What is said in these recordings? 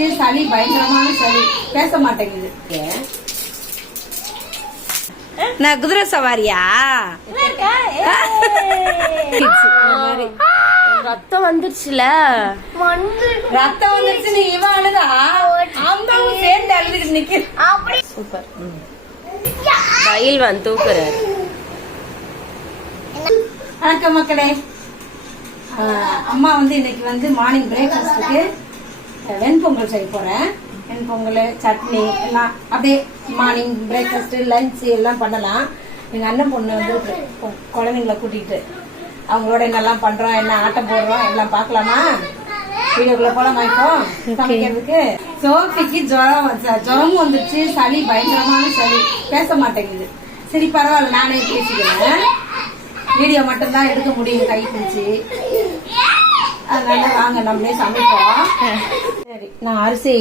வந்துருச்சு சளி பயங்கரமான சளி. பேச மாட்டேங்குது. நான் குதிரை சவாரியா? ரத்தம் வந்துருச்சுல. ரத்தம் வந்துருச்சு நீ இவன் அழுதா? அம்மாவும் சேர்ந்து அழுதுகிட்டு நிக்க சூப்பர். பயில்வான் தூக்குறாரு. வணக்கம் மக்களே. அம்மா வந்து இன்னைக்கு வந்து மார்னிங் பிரேக்ஃபாஸ்ட்டுக்கு வெண்பொங்கல் செய்ய போறேன். வெண்பொங்கல் சட்னி எல்லாம் அப்படியே மார்னிங் பிரேக்ஃபாஸ்ட் லஞ்ச் எல்லாம் பண்ணலாம். எங்க அண்ணன் பொண்ணு வந்து குழந்தைங்கள கூட்டிட்டு அவங்களோட என்னெல்லாம் பண்றோம் என்ன ஆட்டம் போடுறோம் எல்லாம் பார்க்கலாமா? வீடியோக்குள்ள போலாமா இப்போ? சமைக்கிறதுக்கு? சோஃபிக்கு ஜுரம் ஜுரம் வந்துருச்சு. சளி பயங்கரமான சளி. பேச மாட்டேங்குது. சரி பரவாயில்ல நானே பேசிக்கிறேன். வீடியோ மட்டும் தான் எடுக்க முடியும் கை பிடிச்சி அதனால வாங்க நம்மளே சமைப்போம். சரி நான் அரிசி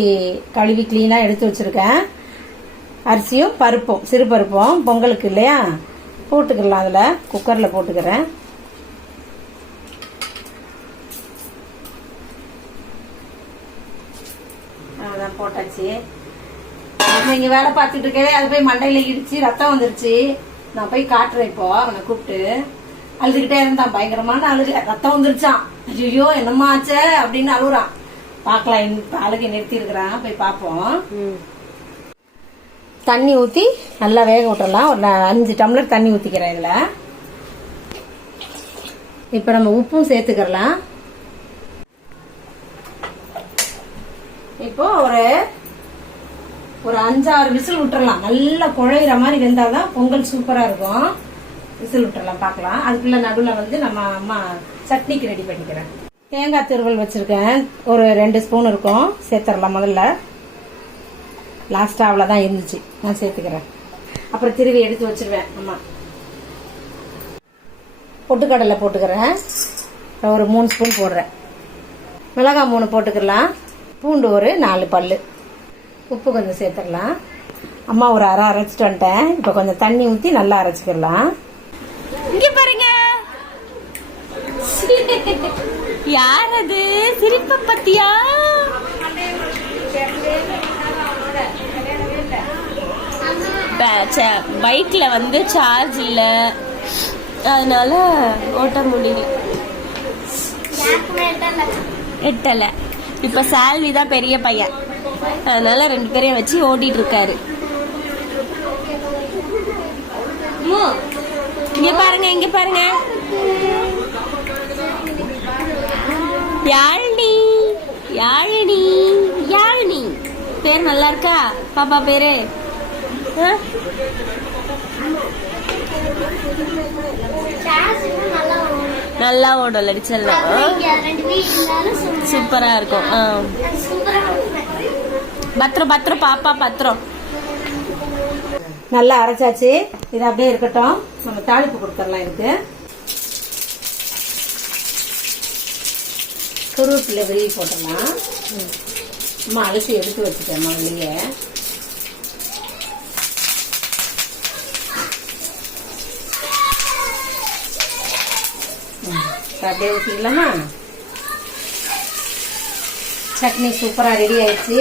கழுவி கிளீனாக எடுத்து வச்சிருக்கேன். அரிசியும் பருப்பும் சிறு பருப்பும் பொங்கலுக்கு இல்லையா? போட்டுக்கலாம் அதில். குக்கரில் போட்டுக்கிறேன். அதான் போட்டாச்சு. நம்ம வேலை பார்த்துட்டு இருக்கவே அது போய் மண்டையில் இடிச்சு ரத்தம் வந்துருச்சு. நான் போய் காட்டுறேன் இப்போ அவனை கூப்பிட்டு. அழுதுகிட்டே இருந்தான். பயங்கரமான அழுகு. ரத்தம் வந்துருச்சான் ஐயோ என்னம்மா ஆச்சே? அப்படின்னு அழுகுறான் பார்க்கலாம் இப்ப அழுகை நிறுத்தி இருக்கிறான் போய் பார்ப்போம். தண்ணி ஊத்தி நல்லா வேக விட்டுறலாம் ஒரு அஞ்சு டம்ளர் தண்ணி ஊத்திக்கிறேன் இதுல. இப்ப நம்ம உப்பும் சேர்த்துக்கிறலாம். இப்போ ஒரு ஒரு அஞ்சாறு விசில் விட்டுறலாம். நல்லா குழையிற மாதிரி வெந்தாதான் பொங்கல் சூப்பரா இருக்கும். விசில் விட்டுறலாம் பார்க்கலாம். அதுக்குள்ள நடுவில் வந்து நம்ம அம்மா சட்னிக்கு ரெடி பண்ணிக்கிறேன். தேங்காய் துருவல் வச்சிருக்கேன். ஒரு ரெண்டு ஸ்பூன் இருக்கும். சேர்த்துடலாம் முதல்ல. லாஸ்டா அவ்வளவுதான் இருந்துச்சு. நான் சேர்த்துக்கிறேன். அப்புறம் திருவி எடுத்து வச்சிருவேன் அம்மா. பொட்டுக்கடலை போட்டுக்கிறேன். ஒரு மூணு ஸ்பூன் போடுறேன். மிளகாய் மூணு போட்டுக்கலாம். பூண்டு ஒரு நாலு பல் உப்பு கொஞ்சம் சேர்த்துடலாம். அம்மா ஒரு அரை அரைச்சிட்டு வந்துட்டேன். இப்போ கொஞ்சம் தண்ணி ஊற்றி நல்லா அரைச்சிக்கிடலாம் இங்க பாருங்க. யார் அது? சிரிப்ப பத்தியா? பைக்ல வந்து சார்ஜ் இல்ல. அதனால ஓட்ட முடியல. எட்டல. இப்ப சால்வி தான் பெரிய பையன். அதனால ரெண்டு பேரையும் வச்சு ஓட்டிட்டு இருக்காரு அம்மு, இங்க பாருங்க இங்க பாருங்க. யாழினி யாழினி யாழினி. பேர் நல்லா இருக்கா? பாப்பா பேரு. ஆ? நல்லா ஓடும் லடிச்சல்லாம் சூப்பரா இருக்கும். ஆ. பத்திரம் பத்திரம் பாப்பா பத்திரம். நல்லா அரைச்சாச்சு. இது அப்படியே இருக்கட்டும். நம்ம தாளிப்பு கொடுத்துடலாம் இதுக்கு. கருவேப்பிலை வெளியே போட்டுடலாம் அம்மா அலசி எடுத்து வச்சுட்டேம்மா வெளியே அப்படியே ஊற்றிக்கலாமா சட்னி சூப்பராக ரெடி ஆயிடுச்சு.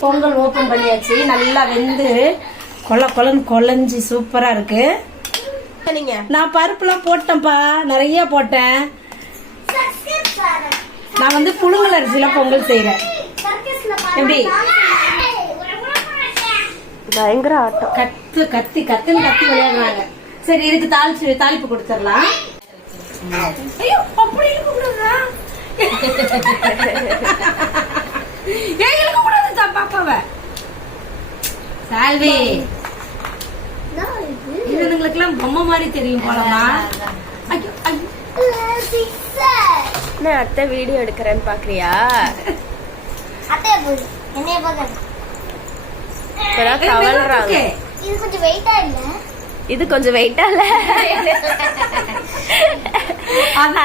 பொங்கல் ஓப்பன் பண்ணியாச்சு. நல்லா வெந்து கொல கொலன்னு கொலைஞ்சு சூப்பரா இருக்கு. நீங்க. நான் பருப்புலாம் போட்டேன்ப்பா. நிறைய போட்டேன். நான் வந்து புழுங்கல் அரிசியில பொங்கல் செய்யறேன் எப்படி? பயங்கர ஆட்டம். கத்து கத்தி கத்துன்னு கத்தி விளையாடுறாங்க. சரி இதுக்கு தாளிச்சு தாளிப்பு கொடுத்துடலாம். ஏன் இருக்க கூடாது பாப்பாவ? சால்வி. இவனுங்களுக்கெல்லாம் பொம்மை மாதிரி தெரியும் போலமா நான் அத்தை வீடியோ எடுக்கிறேன்னு பாக்குறியா? இது கொஞ்சம் வெயிட்டா இல்ல? இது கொஞ்சம் வெயிட்டா இல்ல?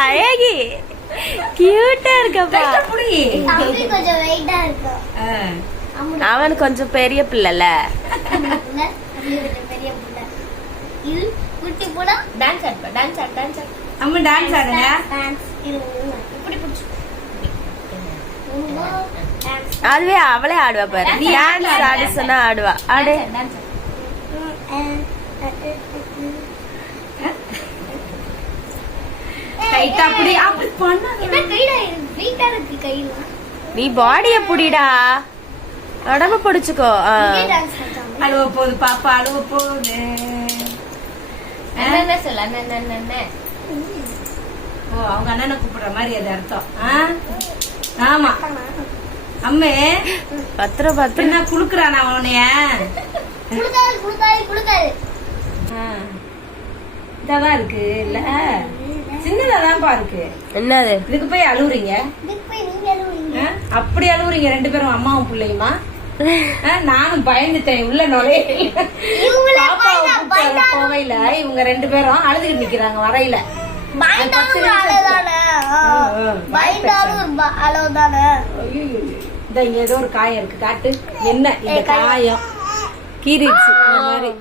அழகி கியூட்டா இருக்கப்பா. கொஞ்சம் வெயிட்டா இருக்கும். அவன் கொஞ்சம் பெரிய பிள்ளைல இல்ல தம்பி கொஞ்சம் பெரிய புள்ள இது குட்டி புடா டான்ஸ் ஆடுப்பா டான்ஸ் ஆடு டான்ஸ் ஆடு. அம்மா டான்ஸ் ஆடுங்க. டான்ஸ் இது இப்படி பிடிச்சு. அதுவே அவளே ஆடுவா பாரு. டான்ஸ் ஆடு சொன்னா ஆடுவா. ஆடு. அப்படி அப்படி பண்ணாத. என்ன கையில வெயிட்டா இருக்கு கையில. நீ பாடிய புடிடா. உடம்ப பிடிச்சுக்கோ. அழுவ போகுது பாப்பா அழுவ போகுது. என்ன சொல்ல என்ன ஓ அவங்க அண்ணனை கூப்பிடுற மாதிரி அது அர்த்தம். ஆ? ஆமா. அம்மே பத்திரம் பத்திரம் என்ன குடுக்காது ஆ. இதாதான் இருக்கு இல்ல? சின்னதாதான்ப்பா இருக்கு. என்னது? இதுக்கு போய் அழுவுறீங்க? இதுக்கு போய் நீங்க எழுவுறீங்க ஆ? அப்படி அழுவுறீங்க ரெண்டு பேரும் அம்மாவும் பிள்ளையுமா? ஆ, நானும் பயந்துட்டேன் உள்ள நுழைய இவங்களே பயந்தாலும் போவையில இவங்க ரெண்டு பேரும் அழுதுகிட்டு நிக்கிறாங்க வரையில. இந்த இங்க ஏதோ ஒரு காயம் இருக்கு. காட்டு. என்ன இந்த காயம்? இந்த மாதிரி.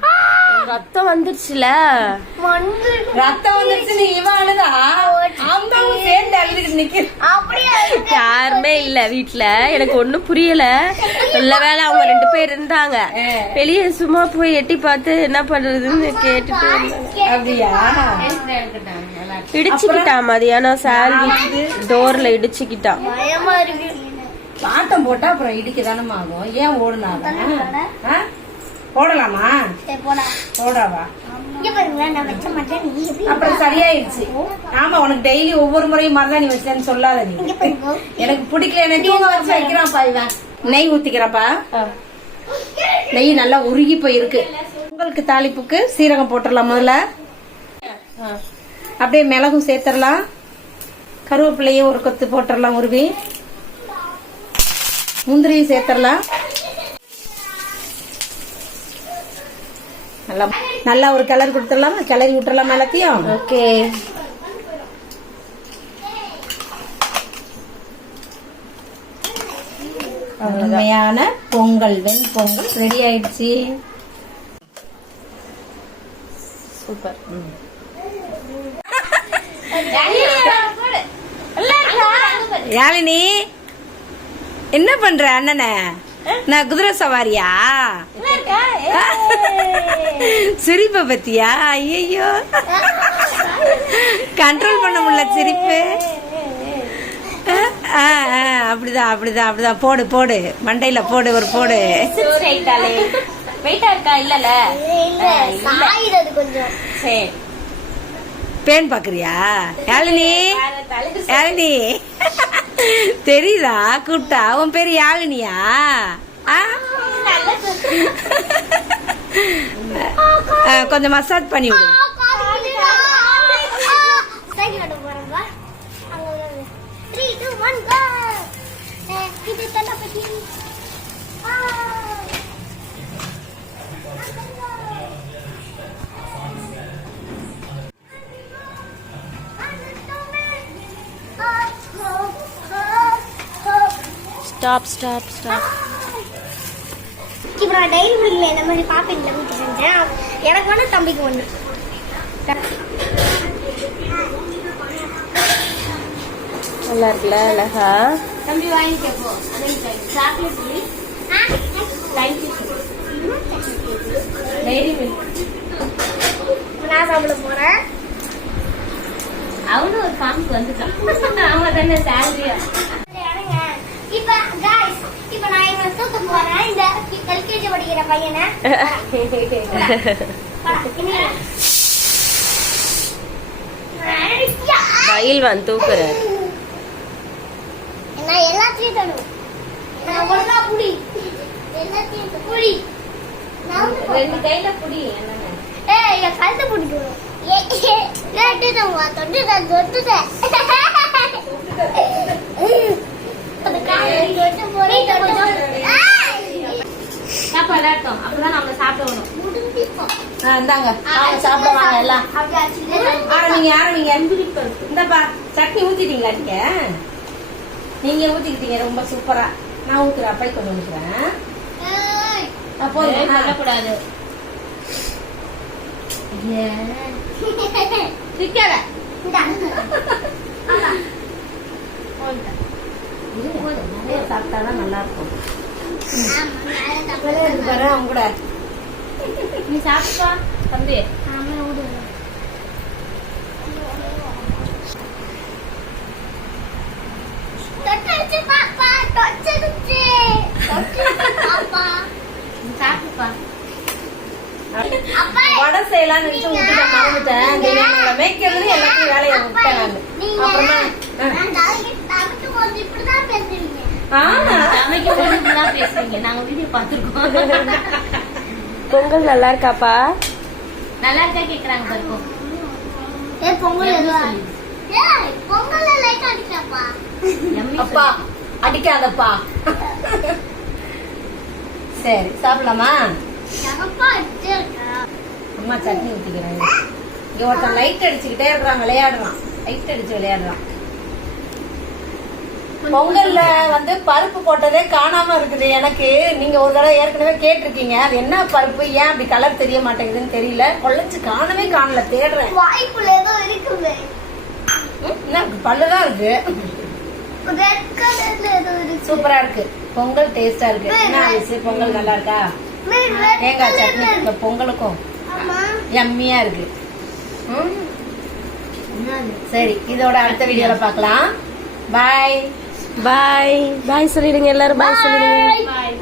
ரத்தம் வந்துருச்சுல. ரத்தம் வந்துருச்சு நீ இவன் அழுதா அம்மாவும் சேர்ந்து அழுதுகிட்டு நிக்கிற அப்படியே அழுது. யாருமே இல்ல வீட்ல. எனக்கு ஒண்ணும் புரியல. நல்ல வேளை அவங்க ரெண்டு பேர் இருந்தாங்க. வெளியே சும்மா போய் எட்டி பார்த்து என்ன பண்றதுன்னு கேட்டுட்டு இடிச்சுக்கிட்டான் மதியானம் சால்வி டோர்ல இடிச்சுக்கிட்டான் பயமா இருக்கு. பாட்டம் போட்டா அப்புறம் இடிக்கதானமா ஆகும். ஏன் ஓடுனாங்க போடலாமா? போடாவா? நீ அப்புறம் சரியாயிடுச்சு ஆமா உனக்கு டெய்லி ஒவ்வொரு முறையும் மருதாணி வச்சேன்னு சொல்லாத நீ. எனக்கு பிடிக்கல என்ன தூங்க வச்சு வைக்கிறான்ப்பா இவன். நெய் ஊத்திக்கிறப்பா. நெய் நல்லா உருகி போயிருக்கு. உங்களுக்கு தாளிப்புக்கு சீரகம் போட்டுடலாம் முதல்ல. அப்படியே மிளகும் சேர்த்துடலாம். கருவேப்பிலையும் ஒரு கொத்து போட்டுடலாம் உருவி முந்திரியும் சேர்த்துடலாம். நல்லா நல்லா ஒரு கலர் கொடுத்துடலாமா? கிளறி விட்டுறலாம் எல்லாத்தையும்? ஓகே. அருமையான பொங்கல் வெண் பொங்கல் ரெடி ஆயிடுச்சு. சூப்பர். யாழினி என்ன பண்ற அண்ணனை? நான் குதிரை சவாரியா? சிரிப்ப பத்தியா? ஐயோ கண்ட்ரோல் பண்ண முடியல சிரிப்பு. ஆ, ஆ, அப்படிதான் அப்படிதான் அப்படிதான் போடு போடு. மண்டையில போடு ஒரு போடு. வெயிட்டா இருக்கா? இல்லல? இல்ல சாயுது கொஞ்சம். சரி. பேன் பாக்குறியா? யாழினி? யாழினி? தெரியுதா? கூப்பிட்டா. உன் பேரு யாழினியா? கொஞ்சம் மசாஜ் பண்ணி விடு. ஸ்டாப் ஸ்டாப் ஸ்டாப் இப்போ நான் டைரி மில்க்ல இந்த மாதிரி பாப்பீங்களா வீட்டு செஞ்சேன். எனக்கு ஒன்று தம்பிக்கு ஒன்று நல்லா இருக்குல்ல அழகா? தம்பி வாங்கிக்க போ சாக்லேட் டைரி மில்க் நான் சாப்பிட போறேன். அவனும் ஒரு ஃபார்முக்கு வந்துட்டான். அவன் தானே சேலரியா இப்ப guys, இப்ப நான் இவனை தூக்க போறேன் இந்த எல்கேஜி படிக்கிற பையனை தூக்குறாரு நான் எல்லாத்தையும் தரும் நான் ஒழுங்கா புடி எல்லாத்தையும். புடி நான் வந்து போறேன். கையில புடி ஏய், என் கழுத்தை பிடிக்கணும். ஏய், தொட்டுட்டேன், தொட்டுட்டேன். அந்த காலை தொட்டு போறேன், தொட்டு. ஏய், அப்பதான் நம்ம சாப்பிடணும். இந்தாங்க. எல்லாம்? ஆரம்பிங்க ஆரம்பிங்க இந்தப்பா சட்னி ஊத்திட்டீங்களா நீங்க நீங்க ஊத்திக்கிட்டீங்க ரொம்ப சூப்பரா நான் ஊத்துறேன் அப்பா போதும். சொல்லக்கூடாது. நிறைய சாப்பிட்டாதான் நல்லா இருக்கும். பாரு அவங்க கூட நீ சாப்பிட்டா தம்பி ஆமா, விடு. செய்யலாம்னு நினைச்சு விட்டுட்டேன் மறந்துட்டேன் இந்த இவங்களை மேய்க்கிறது எல்லாத்தையும் வேலையை விட்டேன் நான் அப்புறமா. பேசுறீங்க நாங்க வீடியோ பாத்துருக்கோம் பொங்கல் நல்லா இருக்காப்பா? நல்லா இருக்கா கேக்குறாங்க பாருக்கும் ஏ பொங்கல் எவ்வளவு எதுவா? சொல்லி? ஏய், பொங்கல்ல லைட் அடிச்சாப்பா அப்பா அடிக்காதப்பா. சரி சாப்பிடலாமா? அம்மா சட்னி ஊத்திக்கிறாங்க. இங்க ஒருத்தன் லைட் அடிச்சுக்கிட்டே இருக்கிறான் விளையாடுறான். லைட் அடிச்சு விளையாடுறான். பொங்கல்ல வந்து பருப்பு போட்டதே காணாம இருக்குது. எனக்கு நீங்க ஒரு தடவை ஏற்கனவே கேட்டிருக்கீங்க. அது என்ன பருப்பு? ஏன் அப்படி கலர் தெரிய மாட்டேங்குதுன்னு தெரியல. கொள்ளைச்சு காணவே காணல. தேடுறேன். வாய்க்குள்ள ஏதோ இருக்குது பல்லுதான் இருக்கு. சூப்பரா இருக்கு. பொங்கல் டேஸ்டா இருக்கு. என்ன ஆயிடுச்சு பொங்கல் நல்லா இருக்கா? தேங்காய் சட்னி பொங்கலுக்கும். எம்மியா இருக்கு. சரி இதோட அடுத்த வீடியோல பார்க்கலாம். பாய் பாய் பாய் சொல்லிடுங்க எல்லாரும். பாய் சொல்லிடுங்க.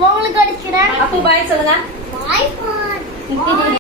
உங்களுக்கு அடிக்கிறேன். அப்பு பாய் சொல்லுங்க.